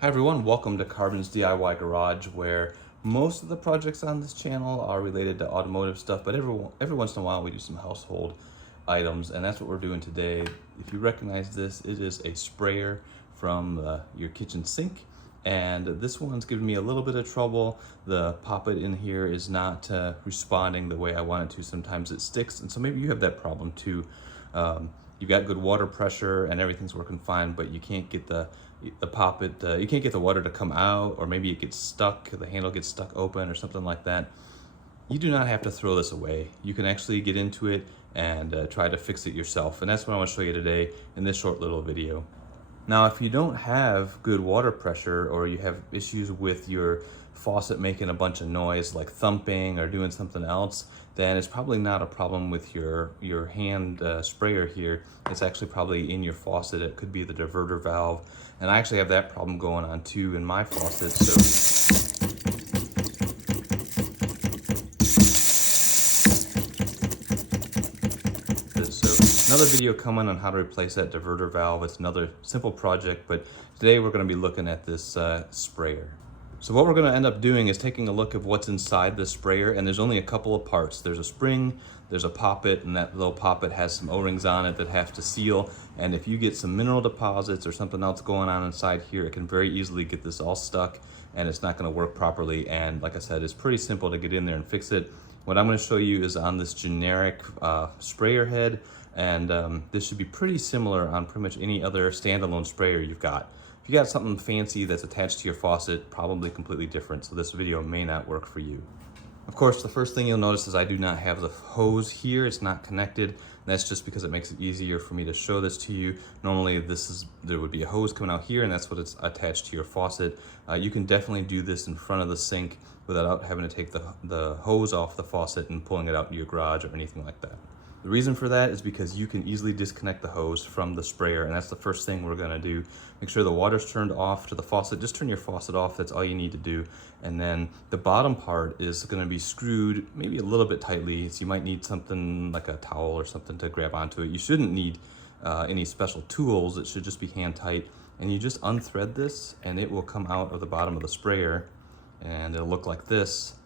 Hi everyone, welcome to Carbon's DIY Garage, where most of the projects on this channel are related to automotive stuff, but every once in a while we do some household items, and that's what we're doing today. If you recognize this, it is a sprayer from your kitchen sink, and this one's giving me a little bit of trouble. The poppet in here is not responding the way I want it to. Sometimes it sticks, and so maybe you have that problem too. You've got good water pressure and everything's working fine, but you can't get the poppet, you can't get the water to come out, or maybe it gets stuck, the handle gets stuck open or something like that. You do not have to throw this away. You can actually get into it and try to fix it yourself. And that's what I want to show you today in this short little video. Now, if you don't have good water pressure, or you have issues with your faucet making a bunch of noise like thumping or doing something else, then it's probably not a problem with your hand sprayer here. It's actually probably in your faucet. It could be the diverter valve. And I actually have that problem going on too in my faucet. So another video coming on how to replace that diverter valve. It's another simple project, but today we're going to be looking at this sprayer. So what we're going to end up doing is taking a look at what's inside the sprayer, and there's only a couple of parts. There's a spring, there's a poppet, and that little poppet has some O-rings on it that have to seal. And if you get some mineral deposits or something else going on inside here, it can very easily get this all stuck and it's not going to work properly. And like I said, it's pretty simple to get in there and fix it. What I'm going to show you is on this generic sprayer head, and this should be pretty similar on pretty much any other standalone sprayer you've got. If you got something fancy that's attached to your faucet, probably completely different, so this video may not work for you. Of course, the first thing you'll notice is I do not have the hose here. It's not connected. That's just because it makes it easier for me to show this to you. Normally there would be a hose coming out here, and that's what it's attached to your faucet. You can definitely do this in front of the sink without having to take the hose off the faucet and pulling it out into your garage or anything like that. The reason for that is because you can easily disconnect the hose from the sprayer, and that's the first thing we're gonna do. Make sure the water's turned off to the faucet. Just turn your faucet off, that's all you need to do. And then the bottom part is gonna be screwed maybe a little bit tightly, so you might need something like a towel or something to grab onto it. You shouldn't need any special tools, it should just be hand tight. And you just unthread this and it will come out of the bottom of the sprayer, and it'll look like this.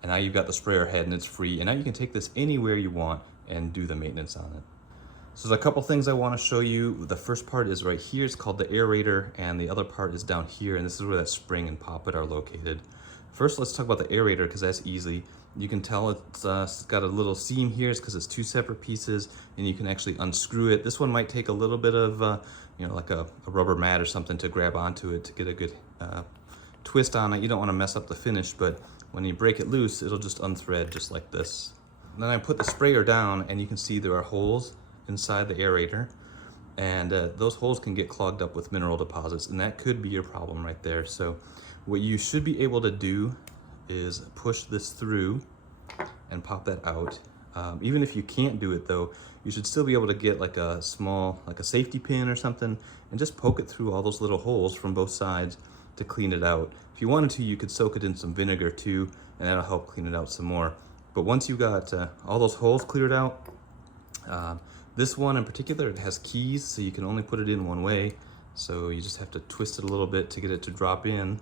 And now you've got the sprayer head and it's free. And now you can take this anywhere you want and do the maintenance on it. So there's a couple things I want to show you. The first part is right here. It's called the aerator, and the other part is down here. And this is where that spring and poppet are located. First, let's talk about the aerator because that's easy. You can tell it's got a little seam here. It's because it's two separate pieces, and you can actually unscrew it. This one might take a little bit of, like a rubber mat or something to grab onto it to get a good twist on it. You don't want to mess up the finish, but when you break it loose, it'll just unthread just like this. And then I put the sprayer down, and you can see there are holes inside the aerator, and those holes can get clogged up with mineral deposits, and that could be your problem right there. So what you should be able to do is push this through and pop that out. Even if you can't do it though, you should still be able to get like a small, like a safety pin or something, and just poke it through all those little holes from both sides to clean it out. If you wanted to, you could soak it in some vinegar too, and that'll help clean it out some more. But once you got all those holes cleared out, this one in particular, it has keys, so you can only put it in one way. So you just have to twist it a little bit to get it to drop in.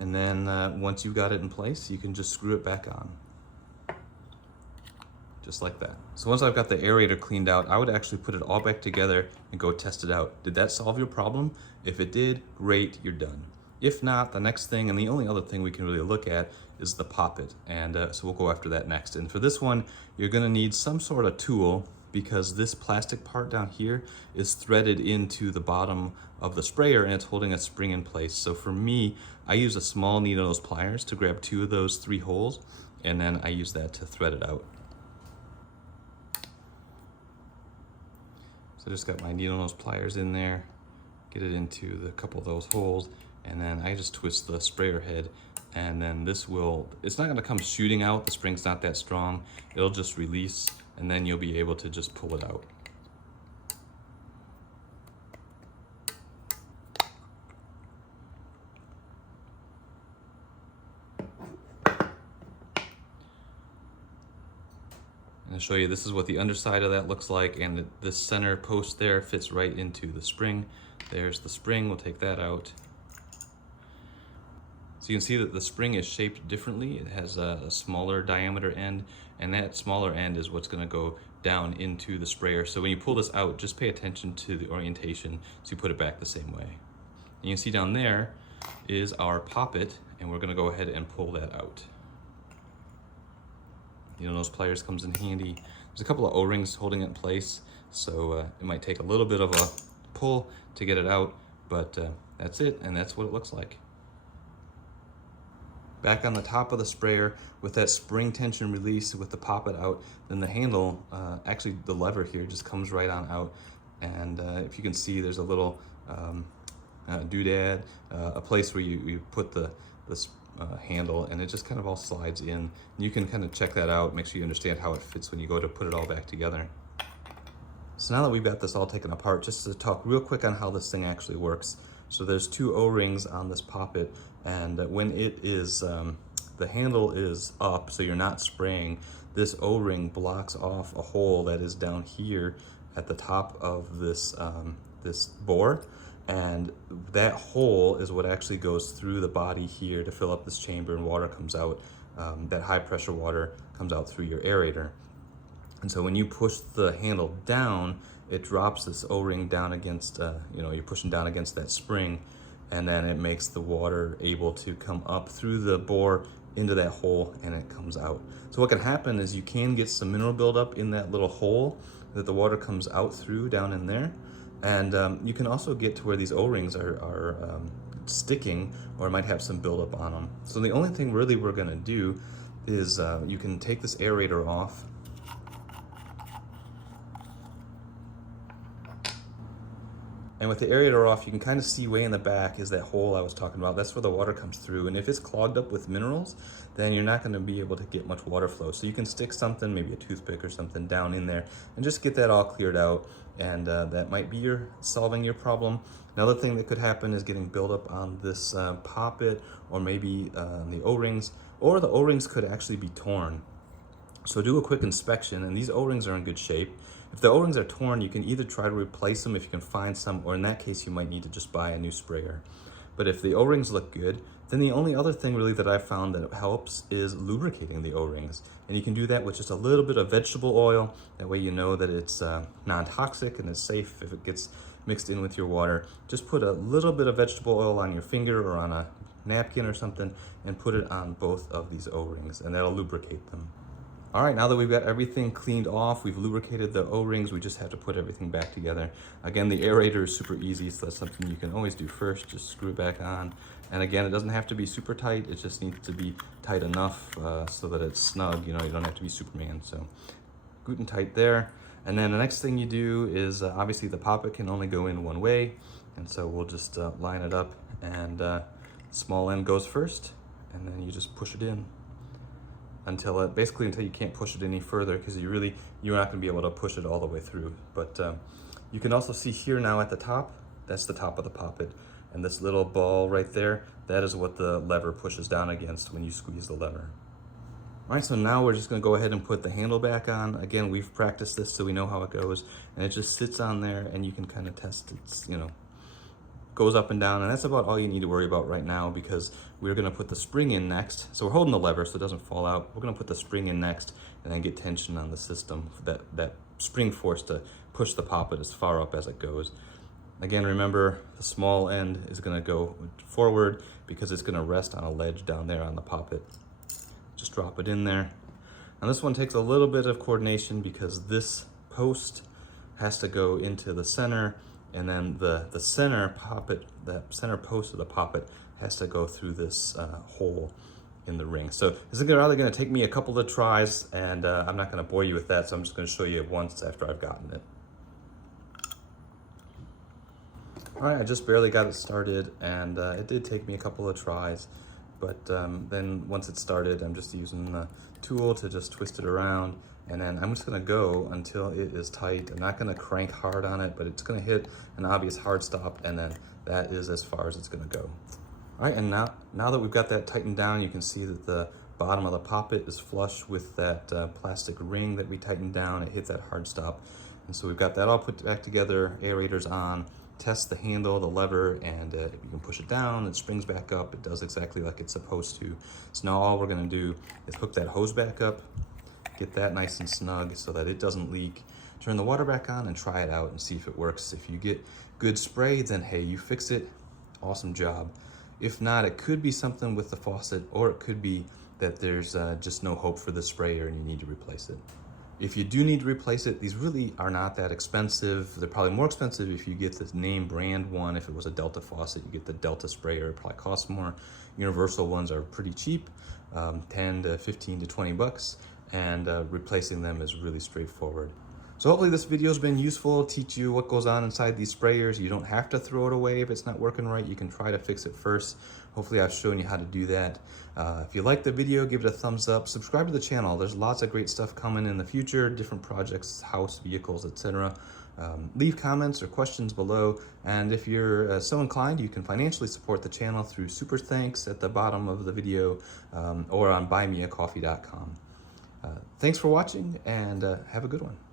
And then once you've got it in place, you can just screw it back on. Just like that. So once I've got the aerator cleaned out, I would actually put it all back together and go test it out. Did that solve your problem? If it did, great, you're done. If not, the next thing, and the only other thing we can really look at, is the poppet. And so we'll go after that next. And for this one, you're gonna need some sort of tool, because this plastic part down here is threaded into the bottom of the sprayer and it's holding a spring in place. So for me, I use a small needle nose pliers to grab two of those three holes, and then I use that to thread it out. So I just got my needle nose pliers in there, get it into the couple of those holes, and then I just twist the sprayer head, and then this will, it's not gonna come shooting out, the spring's not that strong, it'll just release, and then you'll be able to just pull it out. And I'll show you, this is what the underside of that looks like, and this center post there fits right into the spring. There's the spring, we'll take that out. So you can see that the spring is shaped differently. It has a smaller diameter end, and that smaller end is what's going to go down into the sprayer. So when you pull this out, just pay attention to the orientation so you put it back the same way. And you can see down there is our poppet, and we're going to go ahead and pull that out. You know, those pliers comes in handy. There's a couple of O-rings holding it in place, so it might take a little bit of a pull to get it out, but that's it, and that's what it looks like. Back on the top of the sprayer with that spring tension release with the poppet out, then the handle, actually the lever here just comes right on out, and if you can see, there's a little doodad, a place where you put the handle, and it just kind of all slides in. And you can kind of check that out, make sure you understand how it fits when you go to put it all back together. So now that we've got this all taken apart, just to talk real quick on how this thing actually works. So there's two O-rings on this poppet, and when it is, the handle is up, so you're not spraying, this O-ring blocks off a hole that is down here at the top of this, this bore. And that hole is what actually goes through the body here to fill up this chamber, and water comes out. That high pressure water comes out through your aerator. And so when you push the handle down, it drops this O-ring down against, you know, you're pushing down against that spring, and then it makes the water able to come up through the bore into that hole, and it comes out. So what can happen is you can get some mineral buildup in that little hole that the water comes out through down in there. And you can also get to where these O-rings are sticking, or might have some buildup on them. So the only thing really we're gonna do is you can take this aerator off. And with the aerator off, you can kind of see way in the back is that hole I was talking about. That's where the water comes through. And if it's clogged up with minerals, then you're not going to be able to get much water flow. So you can stick something, maybe a toothpick or something, down in there and just get that all cleared out. And that might be solving your problem. Another thing that could happen is getting buildup on this poppet, or maybe the O-rings, or the O-rings could actually be torn. So do a quick inspection, and these O-rings are in good shape. If the O-rings are torn, you can either try to replace them if you can find some, or in that case, you might need to just buy a new sprayer. But if the O-rings look good, then the only other thing really that I've found that helps is lubricating the O-rings. And you can do that with just a little bit of vegetable oil. That way you know that it's non-toxic and it's safe if it gets mixed in with your water. Just put a little bit of vegetable oil on your finger or on a napkin or something, and put it on both of these O-rings, and that'll lubricate them. All right, now that we've got everything cleaned off, we've lubricated the O-rings, we just have to put everything back together. Again, the aerator is super easy, so that's something you can always do first. Just screw it back on. And again, it doesn't have to be super tight, it just needs to be tight enough so that it's snug. You know, you don't have to be Superman, so good and tight there. And then the next thing you do is, obviously the poppet can only go in one way, and so we'll just line it up, and small end goes first, and then you just push it in until until you can't push it any further, because you're not going to be able to push it all the way through. But you can also see here now at the top, that's the top of the poppet, and this little ball right there, that is what the lever pushes down against when you squeeze the lever. All right, so now we're just going to go ahead and put the handle back on. Again, we've practiced this so we know how it goes, and it just sits on there, and you can kind of test it, you know, goes up and down, and that's about all you need to worry about right now, because we're going to put the spring in next. So we're holding the lever so it doesn't fall out. We're going to put the spring in next, and then get tension on the system, that spring force to push the poppet as far up as it goes. Again, remember, the small end is going to go forward because it's going to rest on a ledge down there on the poppet. Just drop it in there. Now this one takes a little bit of coordination, because this post has to go into the center, and then the center poppet, the center post of the poppet has to go through this hole in the ring. So this is rather going to take me a couple of tries, and I'm not going to bore you with that, so I'm just going to show you once after I've gotten it. All right, I just barely got it started, and it did take me a couple of tries, but then once it started, I'm just using the tool to just twist it around, and then I'm just gonna go until it is tight. I'm not gonna crank hard on it, but it's gonna hit an obvious hard stop, and then that is as far as it's gonna go. All right, and now that we've got that tightened down, you can see that the bottom of the poppet is flush with that plastic ring that we tightened down. It hit that hard stop. And so we've got that all put back together, aerators on, test the handle, the lever, and you can push it down, it springs back up, it does exactly like it's supposed to. So now all we're gonna do is hook that hose back up, get that nice and snug so that it doesn't leak, turn the water back on and try it out and see if it works. If you get good spray, then hey, you fix it, awesome job. If not, it could be something with the faucet, or it could be that there's just no hope for the sprayer and you need to replace it. If you do need to replace it, these really are not that expensive. They're probably more expensive if you get the name brand one. If it was a Delta faucet, you get the Delta sprayer, it probably costs more. Universal ones are pretty cheap, 10 to 15 to 20 bucks, and replacing them is really straightforward. So hopefully this video has been useful, teach you what goes on inside these sprayers. You don't have to throw it away if it's not working right. You can try to fix it first. Hopefully I've shown you how to do that. If you like the video, give it a thumbs up. Subscribe to the channel. There's lots of great stuff coming in the future, different projects, house, vehicles, etc. Leave comments or questions below. And if you're so inclined, you can financially support the channel through super thanks at the bottom of the video or on buymeacoffee.com. Thanks for watching, and have a good one.